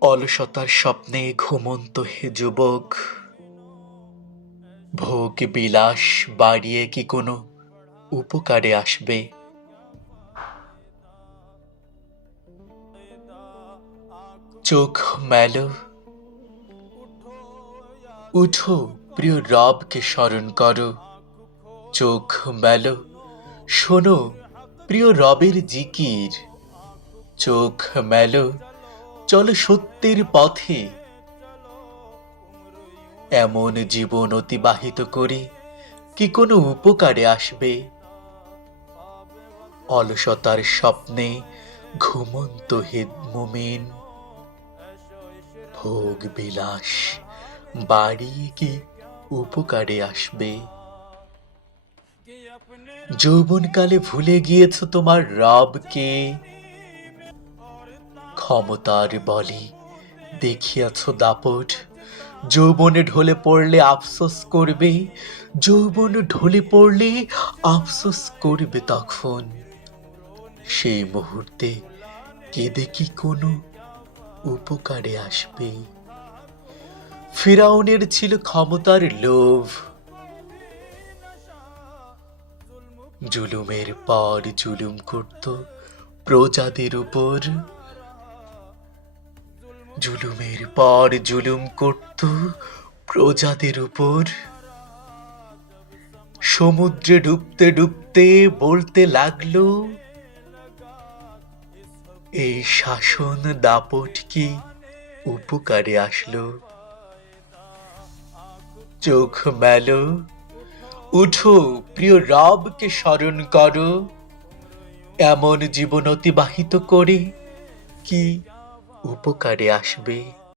অলসতার স্বপ্নে ঘুমন্ত হে যুবক। ভোগ বিলাস বাড়িয়ে কি কোনো উপকারে আসবে? চোখ মেলো। উঠো প্রিয় রবকে স্মরণ করো। চোখ মেলো। শোনো প্রিয় রবের জিকির। চোখ মেলো। চলো সত্যের পথে। এমন জীবন অতিবাহিত করে কি কোনো উপকারে আসবে? অলসতার স্বপ্নে ঘুমন্ত হে মুমিন। ভোগ বিলাস বাড়িয়ে কি উপকারে আসবে? যৌবনকালে ভুলে গিয়েছ তোমার রবকে? ক্ষমতার বলে। দেখিয়াছ দাপট, যৌবনে ঢলে পড়লে আফসোস করবে। যৌবন ঢলে পড়লে আফসোস করবে তখন। সেই মুহূর্তে কেঁদে কি কোনো উপকারে আসবে? ফিরাউনের ছিল ক্ষমতার লোভ। জুলুমের পর জুলুম করত প্রজাদের উপর। জুলুমের পর জুলুম করত প্রজাদের উপর। সমুদ্রে ডুবতে ডুবতে বলতে লাগল এই শাসন দাপট কি উপকারে আসলো? চোখ মেলো, উঠো প্রিয় রবকে স্মরণ করো, এমন জীবন অতিবাহিত করে কি উপকারে আসবে